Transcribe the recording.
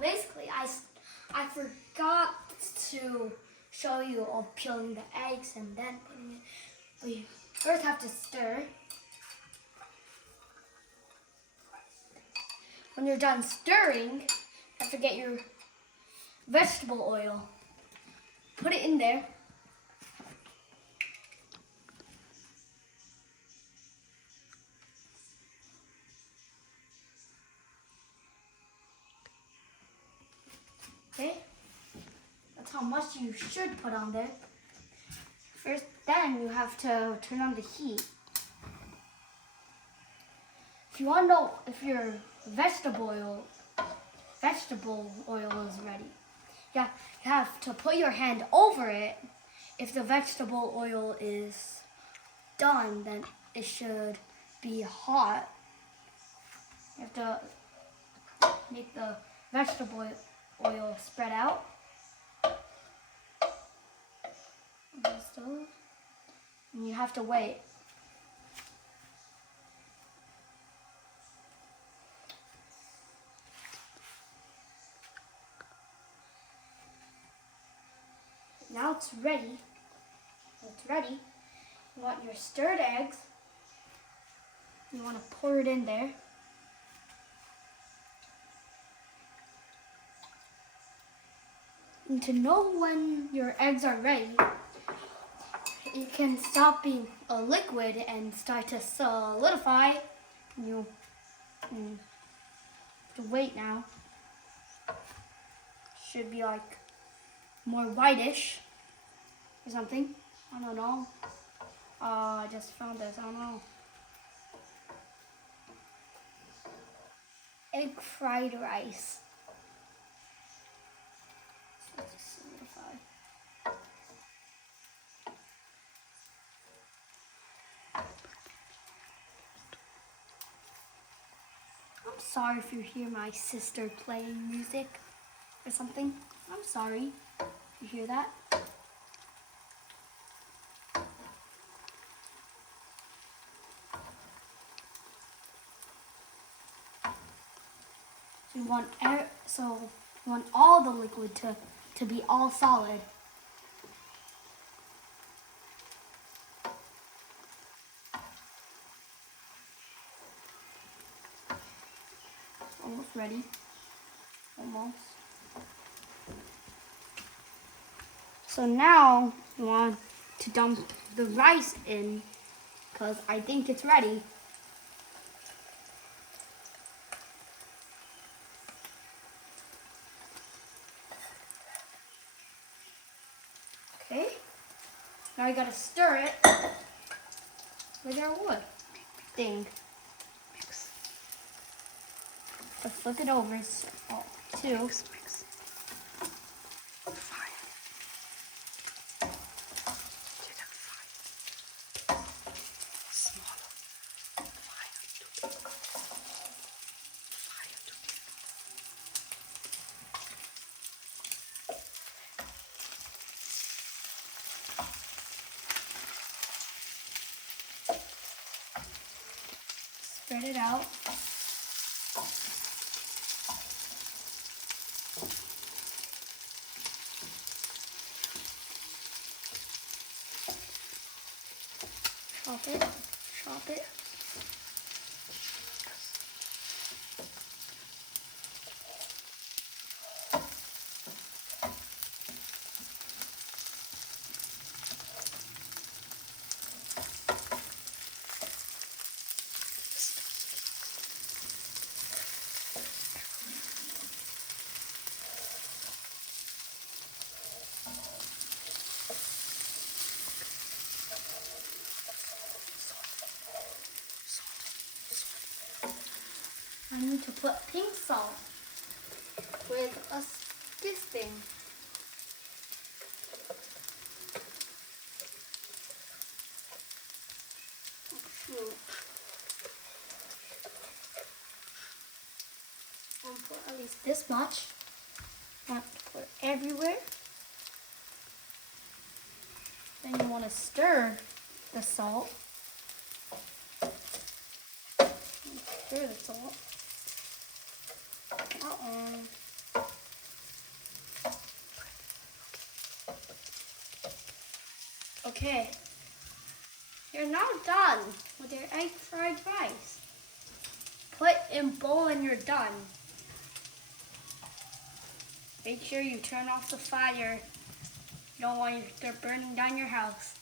basically, I forgot to show you of peeling the eggs and then putting it. We first have to stir. When you're done stirring, you have to get your vegetable oil. Put it in there. Okay, that's how much you should put on there. First, then you have to turn on the heat. If you want to know if your vegetable oil is ready, you have to put your hand over it. If the vegetable oil is done, then it should be hot. You have to make the vegetable oil spread out on the stove, and you have to wait. Now it's ready. You want your stirred eggs. You want to pour it in there. And to know when your eggs are ready, it can stop being a liquid and start to solidify. You have to wait now. Should be like more whitish or something. I don't know. I just found this. I don't know. Egg fried rice. So let's just solidify. I'm sorry if you hear my sister playing music or something. I'm sorry. You hear that? So you want all the liquid to be all solid. Almost ready. Almost. So now you want to dump the rice in because I think it's ready. Okay, now you gotta stir it with our wood thing. Mix. So flip it over too. Mix. Spread it out. Chop it. I need to put pink salt with this thing. I'll put at least this much. I want to put it everywhere. Then you want to stir the salt. Stir the salt. Okay. You're now done with your egg fried rice. Put in bowl and you're done. Make sure you turn off the fire. You don't want to start burning down your house.